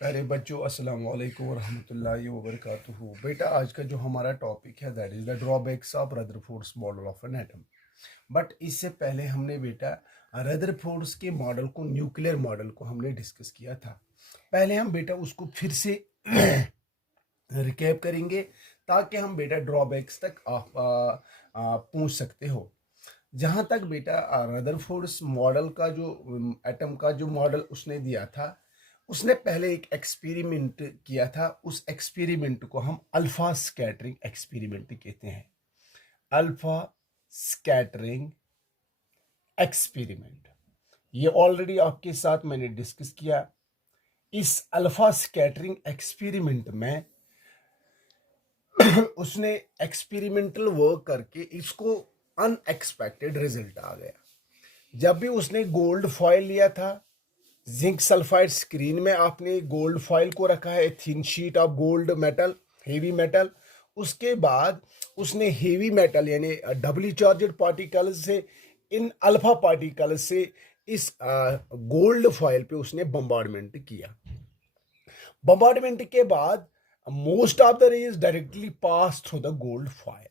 प्यारे बच्चों, अस्सलाम वालेकुम वरहमतुल्लाहि वबरकातुहू। बेटा, आज का जो हमारा टॉपिक है that is the drawbacks of Rutherford's model of an atom. But इससे पहले हमने बेटा रदरफोर्ड्स के मॉडल को, न्यूक्लियर मॉडल को हमने डिस्कस किया था। पहले हम बेटा उसको फिर से रिकैप करेंगे ताकि हम बेटा ड्रॉबैक्स तक पहुंच सकते हो। जहां तक बेटा रदरफोर्ड्स मॉडल का जो एटम का जो मॉडल उसने दिया था, उसने पहले एक एक्सपेरिमेंट किया था। उस एक्सपेरिमेंट को हम अल्फा स्कैटरिंग एक्सपेरिमेंट कहते हैं। अल्फा स्कैटरिंग एक्सपेरिमेंट, ये ऑलरेडी आपके साथ मैंने डिस्कस किया। इस अल्फा स्कैटरिंग एक्सपेरिमेंट में उसने एक्सपेरिमेंटल वर्क करके इसको अनएक्सपेक्टेड रिजल्ट आ गया। जब भी उसने गोल्ड फॉयल लिया था, जिंक सल्फाइड स्क्रीन में आपने गोल्ड फॉयल को रखा है, thin sheet of gold metal, heavy metal. उसके बाद उसने हेवी मेटल यानी डबली चार्जड पार्टिकल से, इन अल्फा पार्टिकल से इस गोल्ड फॉयल पे उसने बम्बार्डमेंट किया। बम्बार्डमेंट के बाद most of the rays directly passed through the gold foil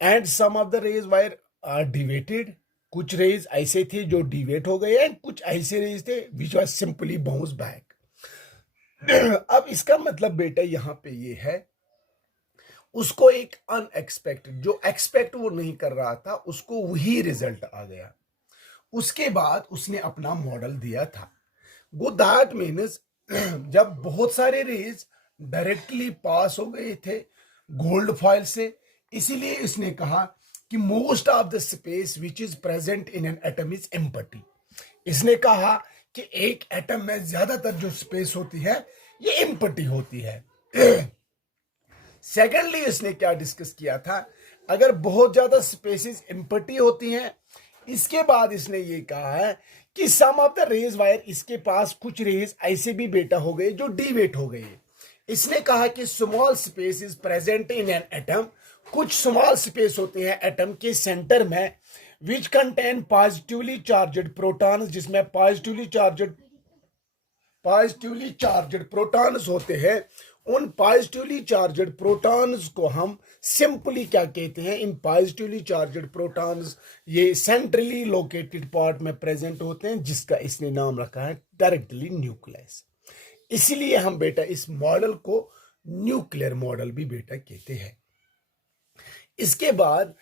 and some of the rays were deviated. कुछ रेज ऐसे थे जो डिवेट हो गए एंड कुछ ऐसे रेज थे which was simply bounce back. अब इसका मतलब बेटा यहां पे ये है, उसको एक अनएक्सपेक्टेड, जो एक्सपेक्ट वो नहीं कर रहा था, उसको वही रिजल्ट आ गया। उसके बाद उसने अपना मॉडल दिया था। वो दैट मीन्स जब बहुत सारे रेज डायरेक्टली पास हो गए थे गोल्ड फॉयल से, इसीलिए इसने कहा कि most of the space which is present in an atom is empty. इसने कहा कि एक एटम में ज्यादातर जो स्पेस होती है ये एम्प्टी होती है। सेकेंडली इसने क्या डिस्कस किया था, अगर बहुत ज्यादा स्पेसेस एम्प्टी होती हैं, इसके बाद इसने ये कहा है कि सम ऑफ द रेज वायर, इसके पास कुछ रेज ऐसे भी बेटा हो गए जो डीवेट हो गए। इसने कहा कि small space is present in an atom, कुछ स्मॉल स्पेस होते हैं एटम के सेंटर में, विच कंटेन पॉजिटिवली चार्जड प्रोटॉन्स, जिसमें पॉजिटिवली चार्जड प्रोटॉन्स होते हैं। उन पॉजिटिवली चार्जड प्रोटॉन्स को हम सिंपली क्या कहते हैं, इन पॉजिटिवली चार्जड प्रोटॉन्स ये सेंट्रली लोकेटेड पार्ट में प्रेजेंट होते हैं, जिसका इसने नाम रखा है डायरेक्टली न्यूक्लियस। इसीलिए हम बेटा इस मॉडल को न्यूक्लियर मॉडल भी बेटा कहते हैं। इसके बाद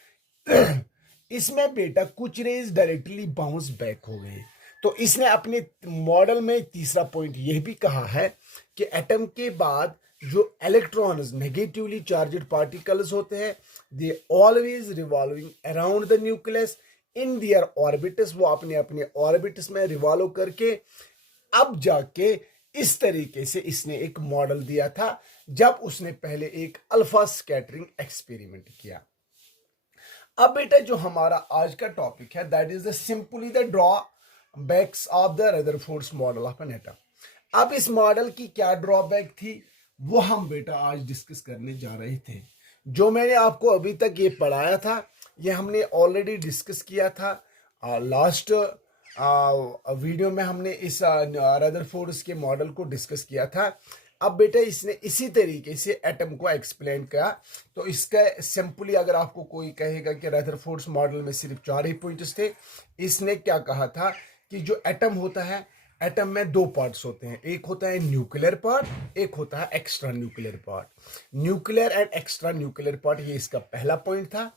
इसमें बेटा कुछ रेज डायरेक्टली बाउंस बैक हो गए। तो इसने अपने मॉडल में तीसरा पॉइंट यह भी कहा है कि एटम के बाद जो इलेक्ट्रॉन्स, नेगेटिवली चार्जड पार्टिकल्स होते हैं, they always revolving around the nucleus in their orbits. वो अपने अपने ऑर्बिट्स में रिवॉल्व करके अब जाके इस तरीके से इसने एक मॉडल दिया था, जब उसने पहले एक अल्फा स्कैटरिंग एक्सपेरिमेंट किया। अब बेटा जो हमारा आज का टॉपिक है that is the simply the drawbacks of the Rutherford's model of an atom. अब इस मॉडल की क्या ड्रॉबैक थी वो हम बेटा आज डिस्कस करने जा रहे थे। जो मैंने आपको अभी तक ये पढ़ाया था ये हमने ऑलरेडी डिस्कस किया था। लास्ट वीडियो में हमने इस रदरफोर्ड्स के मॉडल को डिस्कस किया था। अब बेटा इसने इसी तरीके से एटम को एक्सप्लेन किया। तो इसका सिंपली अगर आपको कोई कहेगा कि रदरफोर्ड्स मॉडल में सिर्फ 4 ही पॉइंट्स थे, इसने क्या कहा था कि जो एटम होता है, एटम में 2 पार्ट्स होते हैं, एक होता है न्यूक्लियर पार्ट, एक होता है extra nuclear part. Nuclear and extra nuclear part, ये इसका पहला पॉइंट था।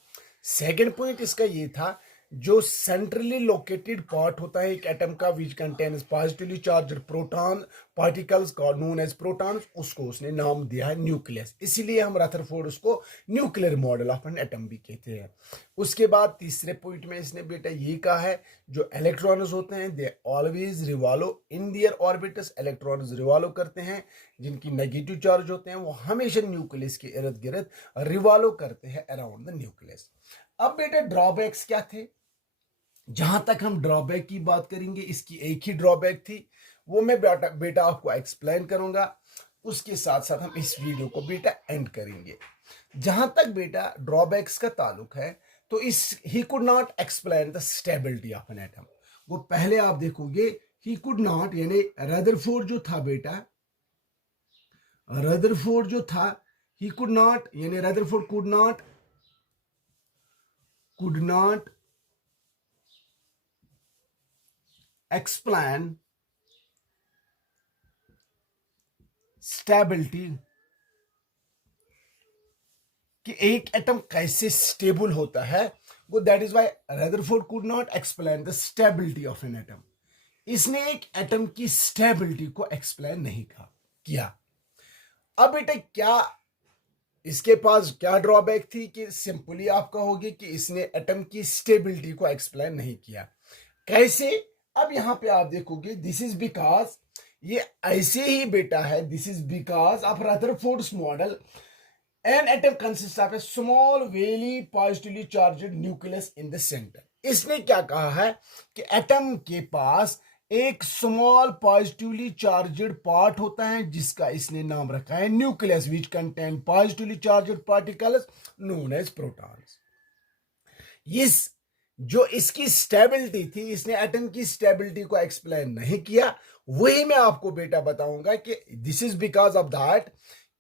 सेकेंड पॉइंट इसका ये था, जो सेंट्रली लोकेटेड पार्ट होता है एक एटम का, which contains positively charged proton particles called known as protons, उसको उसने नाम दिया है न्यूक्लियस। इसीलिए हम रदरफोर्ड उसको nuclear model of an atom भी कहते हैं। उसके बाद तीसरे पॉइंट में इसने बेटा ये कहा है, जो इलेक्ट्रॉन्स होते हैं they always revolve in their orbits. Electrons revolve करते हैं, जिनकी नेगेटिव चार्ज होते हैं वो हमेशा न्यूक्लियस के इर्द गिर्द रिवॉल्व करते हैं अराउंड द न्यूक्लियस। अब बेटा ड्रॉबैक्स क्या थे, जहां तक हम ड्रॉबैक की बात करेंगे, इसकी एक ही ड्रॉबैक थी, वो मैं बेटा आपको एक्सप्लेन करूंगा। उसके साथ साथ हम इस वीडियो को बेटा एंड करेंगे। जहां तक बेटा ड्रॉबैक्स का ताल्लुक है, तो इस he could not explain the stability of an atom. वो पहले आप देखोगे ही कुड नॉट, यानी रदरफोर्ड जो था बेटा रदरफोर्ड जो था, ही कुड नॉट, यानी Rutherford could not explain stability, कि एक एटम कैसे स्टेबल होता है, वो that is why Rutherford could not explain the stability of an atom. इसने एक एटम की स्टेबिलिटी को एक्सप्लेन नहीं किया। अब बेटा क्या इसके पास क्या ड्रॉबैक थी, कि सिंपली आप कहोगे कि इसने एटम की स्टेबिलिटी को एक्सप्लेन नहीं किया। कैसे? अब यहां पे आप देखोगे, दिस इज बिकॉज, ये ऐसे ही बेटा है, this is because of Rutherford's model an atom consist of a small very positively charged nucleus in the centre. इसने क्या कहा है कि एटम के पास एक स्मॉल पॉजिटिवली चार्ज्ड पार्ट होता है जिसका इसने नाम रखा है nucleus, which contain positively charged particles known as protons. इस जो इसकी स्टेबिलिटी थी, इसने एटम की स्टेबिलिटी को एक्सप्लेन नहीं किया। वही मैं आपको बेटा बताऊंगा कि this is because of that,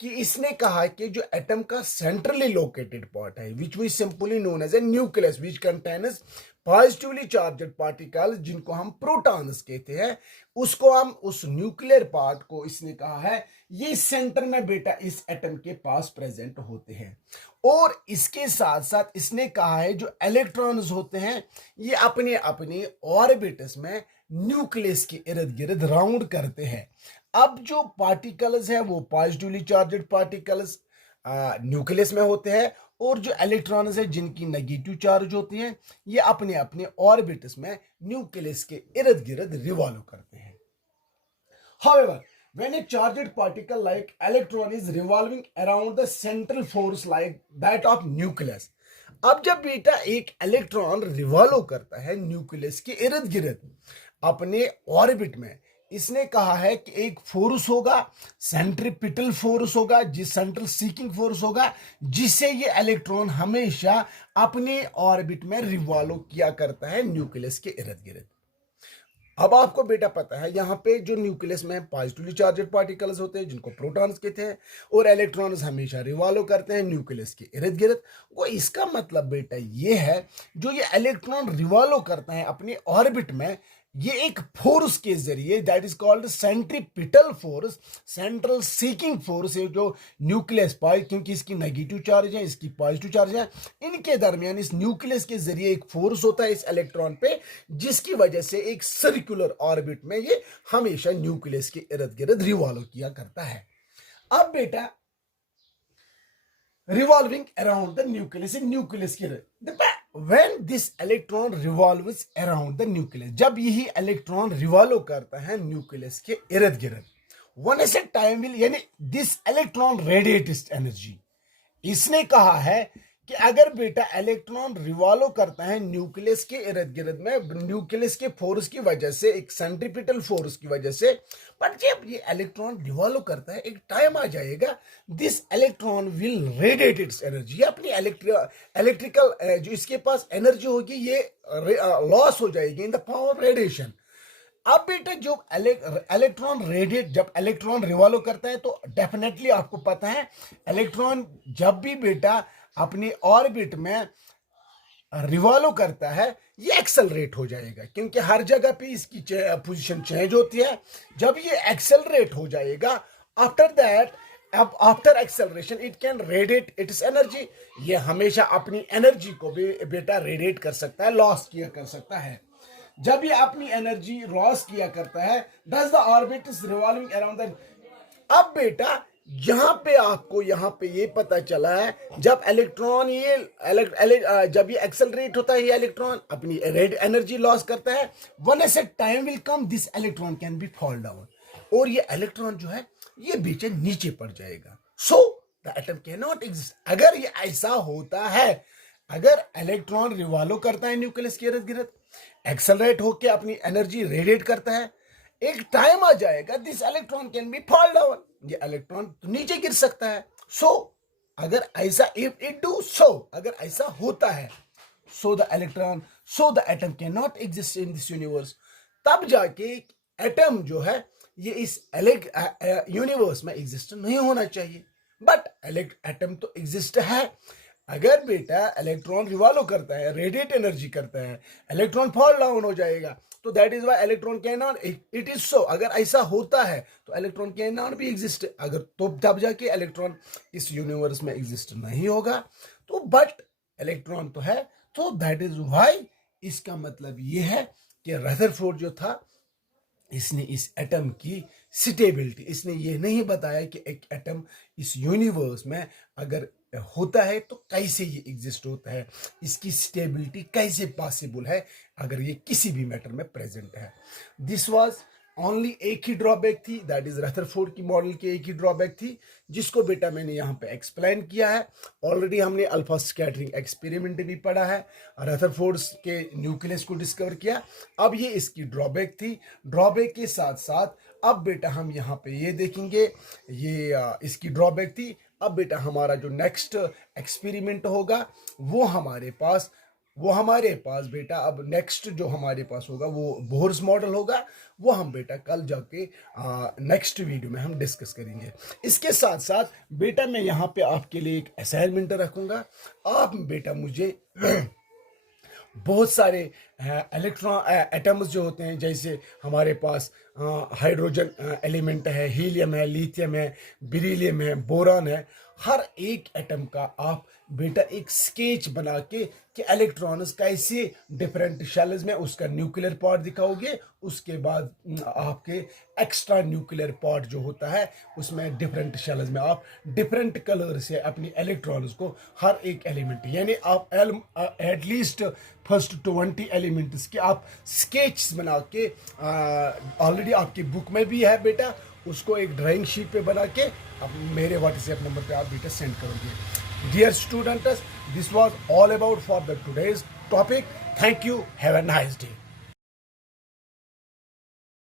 कि इसने कहा कि जो एटम का सेंट्रली लोकेटेड पार्ट है, which we simply known as a nucleus, which contains positively charged particles, जिनको हम प्रोटॉन्स कहते हैं, उसको हम उस न्यूक्लियर पार्ट को इसने कहा है ये सेंटर में बेटा इस एटम के पास प्रेजेंट होते हैं। और इसके साथ साथ इसने कहा है जो इलेक्ट्रॉन्स होते हैं ये अपने अपने ऑर्बिट्स में न्यूक्लियस के इर्द गिर्द राउंड करते हैं। अब जो पार्टिकल्स है वो पॉजिटिवली चार्ज्ड पार्टिकल्स न्यूक्लियस में होते हैं, और जो इलेक्ट्रॉन्स है जिनकी नेगेटिव चार्ज होती हैं ये अपने अपने ऑर्बिट्स में न्यूक्लियस के इर्द गिर्द रिवॉल्व करते हैं। However, when a charged particle like electron is revolving around the central force like that of nucleus, अब जब बेटा एक इलेक्ट्रॉन रिवॉल्व करता है न्यूक्लियस के इर्द गिर्द अपने ऑर्बिट में, इसने कहा है कि एक फोर्स होगा, सेंट्रीपिटल फोर्स होगा, जिस सेंट्रल सीकिंग फोर्स होगा, जिससे ये इलेक्ट्रॉन हमेशा अपने ऑर्बिट में रिवॉल्व किया करता है न्यूक्लियस के इर्द गिर्द। अब आपको बेटा पता है यहां पे जो न्यूक्लियस में पॉजिटिवली चार्ज्ड पार्टिकल्स होते हैं जिनको प्रोटॉन्स कहते हैं, और इलेक्ट्रॉन्स हमेशा रिवॉल्व करते हैं न्यूक्लियस के इर्द गिर्द। वो इसका मतलब बेटा ये है जो ये इलेक्ट्रॉन रिवॉल्व करता है अपने ऑर्बिट में, ये एक फोर्स के जरिए, that is called centripetal force, central seeking force है जो न्यूक्लियस पाई, क्योंकि इसकी नेगेटिव चार्ज है इसकी पॉजिटिव चार्ज है, इनके दरमियान इस न्यूक्लियस के जरिए एक फोर्स होता है इस इलेक्ट्रॉन पे, जिसकी वजह से एक सर्कुलर ऑर्बिट में ये हमेशा न्यूक्लियस के इर्द गिर्द रिवॉल्व किया करता है। अब बेटा revolving around the nucleus, nucleus के when this electron revolves around the nucleus, जब यही इलेक्ट्रॉन रिवॉल्व करता है न्यूक्लियस के इर्द गिर्द, वन ऐसे टाइम विल, यानी दिस इलेक्ट्रॉन रेडिएट्स एनर्जी। इसने कहा है कि अगर बेटा इलेक्ट्रॉन रिवॉल्व करता है न्यूक्लियस के इर्द गिर्द में न्यूक्लियस के फोर्स की वजह से, एक सेंट्रीपिटल फोर्स की वजह से, पर जब ये इलेक्ट्रॉन रिवॉल्व करता है एक टाइम आ जाएगा this electron will radiate it's energy, अपनी इलेक्ट्रिकल जो इसके पास एनर्जी होगी ये लॉस हो जाएगी in the form of radiation. अब बेटा जो इलेक्ट्रॉन रेडिएट, जब इलेक्ट्रॉन रिवॉल्व करता है तो डेफिनेटली आपको पता है इलेक्ट्रॉन जब भी बेटा अपनी ऑर्बिट में रिवॉल्व करता है ये एक्सेलरेट हो जाएगा, क्योंकि हर जगह पे इसकी पोजीशन चेंज होती है। जब ये एक्सेलरेट हो जाएगा आफ्टर दैट, अब after acceleration it can radiate it's energy, ये हमेशा अपनी एनर्जी को भी बेटा रेडिएट कर सकता है, लॉस किया कर सकता है। जब ये अपनी एनर्जी लॉस किया करता है does the orbit is revolving around the, अब बेटा यहां पे आपको यहां पे ये पता चला है जब इलेक्ट्रॉन ये जब ये एक्सेलरेट होता है ये इलेक्ट्रॉन अपनी एनर्जी लॉस करता है, वन ऐसे time will come this electron can be fall down, और ये इलेक्ट्रॉन जो है ये बीच नीचे पड़ जाएगा। So the atom can not exist. अगर ये ऐसा होता है, अगर इलेक्ट्रॉन रिवॉल्व करता है न्यूक्लियस के इर्द गिर्द, एक्सेलरेट होकर अपनी एनर्जी रेडिएट करता है, एक टाइम आ जाएगा this electron can be fall down, ये इलेक्ट्रॉन नीचे गिर सकता है। सो अगर ऐसा इफ इट डू सो, अगर ऐसा होता है, so the electron, so the atom can not exist in this universe, तब जाके एटम जो है ये इस यूनिवर्स में एग्जिस्ट नहीं होना चाहिए, बट एटम तो एग्जिस्ट है। अगर बेटा इलेक्ट्रॉन रिवॉल्व करता है, रेडिएट एनर्जी करता है, इलेक्ट्रॉन फॉल डाउन हो जाएगा, तो that is why electron can not, it is so. अगर ऐसा होता है तो इलेक्ट्रॉन कैन नॉट भी एग्जिस्ट, अगर तो तब जाके इलेक्ट्रॉन इस यूनिवर्स में एग्जिस्ट नहीं होगा। तो बट इलेक्ट्रॉन तो है, तो दैट इज वाई, इसका मतलब ये है कि रदरफोर्ड जो था, इसने इस एटम की स्टेबिलिटी, इसने ये नहीं बताया कि एक एटम इस यूनिवर्स में अगर होता है तो कैसे ये एग्जिस्ट होता है, इसकी स्टेबिलिटी कैसे पॉसिबल है अगर ये किसी भी मैटर में प्रेजेंट है। दिस वाज ओनली, एक ही ड्रॉबैक थी, दैट इज रदरफोर्ड की मॉडल की एक ही ड्रॉबैक थी, जिसको बेटा मैंने यहाँ पे एक्सप्लेन किया है। ऑलरेडी हमने अल्फा स्कैटरिंग एक्सपेरिमेंट भी पढ़ा है, रदरफोर्ड के न्यूक्लियस को डिस्कवर किया। अब ये इसकी ड्रॉबैक थी। ड्रॉबैक के साथ साथ अब बेटा हम यहाँ पे ये देखेंगे, ये इसकी ड्रॉबैक थी। अब बेटा हमारा जो नेक्स्ट एक्सपेरिमेंट होगा वो हमारे पास बेटा, अब नेक्स्ट जो हमारे पास होगा वो बोहर्स मॉडल होगा। वो हम बेटा कल जाके नेक्स्ट वीडियो में हम डिस्कस करेंगे। इसके साथ साथ बेटा मैं यहाँ पे आपके लिए एक असाइनमेंट रखूंगा। आप बेटा मुझे बहुत सारे इलेक्ट्रॉन एटम्स जो होते हैं, जैसे हमारे पास हाइड्रोजन एलिमेंट है, हीलियम है, लिथियम है, बेरिलियम है, बोरॉन है, हर एक एटम का आप बेटा एक स्केच बना के कि इलेक्ट्रॉन्स कैसे डिफरेंट शेल्स में, उसका न्यूक्लियर पार्ट दिखाओगे। उसके बाद आपके एक्स्ट्रा न्यूक्लियर पार्ट जो होता है उसमें डिफरेंट शेल्स में आप डिफरेंट कलर से अपनी इलेक्ट्रॉन्स को, हर एक एलिमेंट, यानी आप एटलीस्ट फर्स्ट 20 एलिमेंट्स के आप स्केच बना के, ऑलरेडी आपकी बुक में भी है बेटा, उसको एक ड्राइंग शीट पे बना के अब मेरे व्हाट्सएप नंबर पे आप बेटा सेंड करोगे। Dear students, this was all about for the today's topic. Thank you, have a nice day.